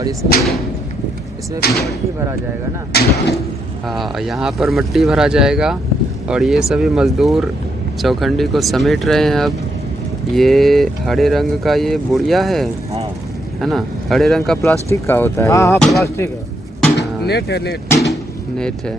और इसमें मट्टी भरा जाएगा ना। हाँ, यहाँ पर मट्टी भरा जाएगा और ये सभी मज़दूर चौखंडी को समेट रहे हैं। अब ये हरे रंग का ये बुढ़िया है ना, हरे रंग का प्लास्टिक का होता है। हाँ, प्लास्टिक है। हाँ, नेट है, नेट है।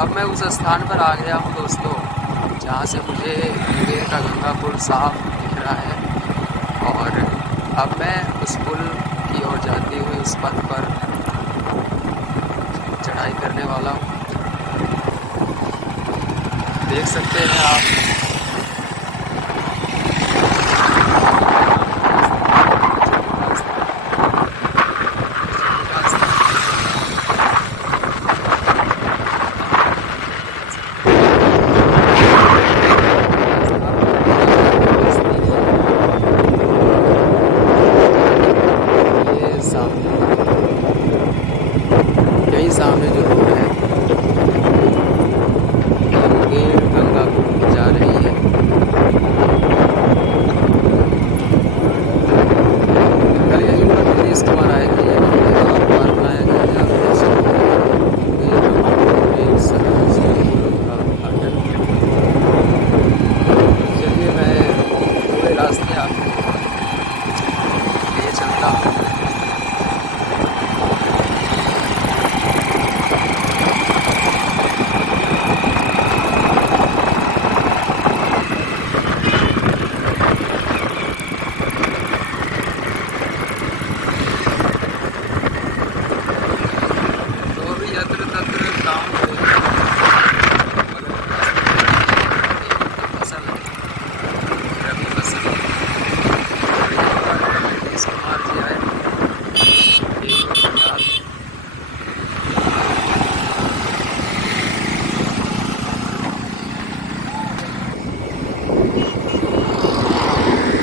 अब मैं उस स्थान पर आ गया हूँ दोस्तों, जहाँ से मुझे मुंगेर का गंगा पुल साफ दिख रहा है। और अब मैं उस पुल की ओर जाते हुए उस पथ पर चढ़ाई करने वाला हूँ। देख सकते हैं आप। यही सामने जो रोड है मुंगेर गंगा पुल जा रही है। कल यही पर नीतीश कुमार आए थे। पार्क बनाया गया है। आप देख सकते हैं मुंगेर एक सरल से का उद्घाटन। चलिए मैं पूरे रास्ते आपको ले चलता हूँ।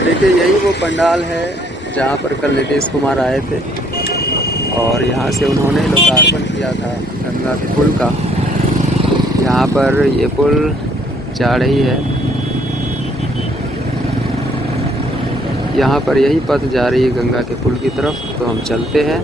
देखिए, यही वो पंडाल है जहाँ पर कल नीतीश कुमार आए थे और यहाँ से उन्होंने लोकार्पण किया था गंगा के पुल का। यहाँ पर ये पुल जा रही है। यहाँ पर यही पथ जा रही है गंगा के पुल की तरफ। तो हम चलते हैं।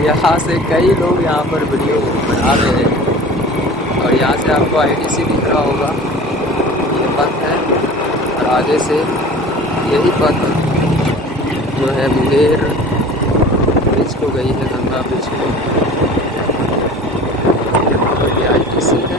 यहाँ से कई लोग यहाँ पर वीडियो बना रहे हैं और यहाँ से आपको आईटीसी दिख रहा होगा। ये पथ है और आगे से यही पथ जो है मुंगेर ब्रिज को गई है, गंगा ब्रिज को। ये आईटीसी है।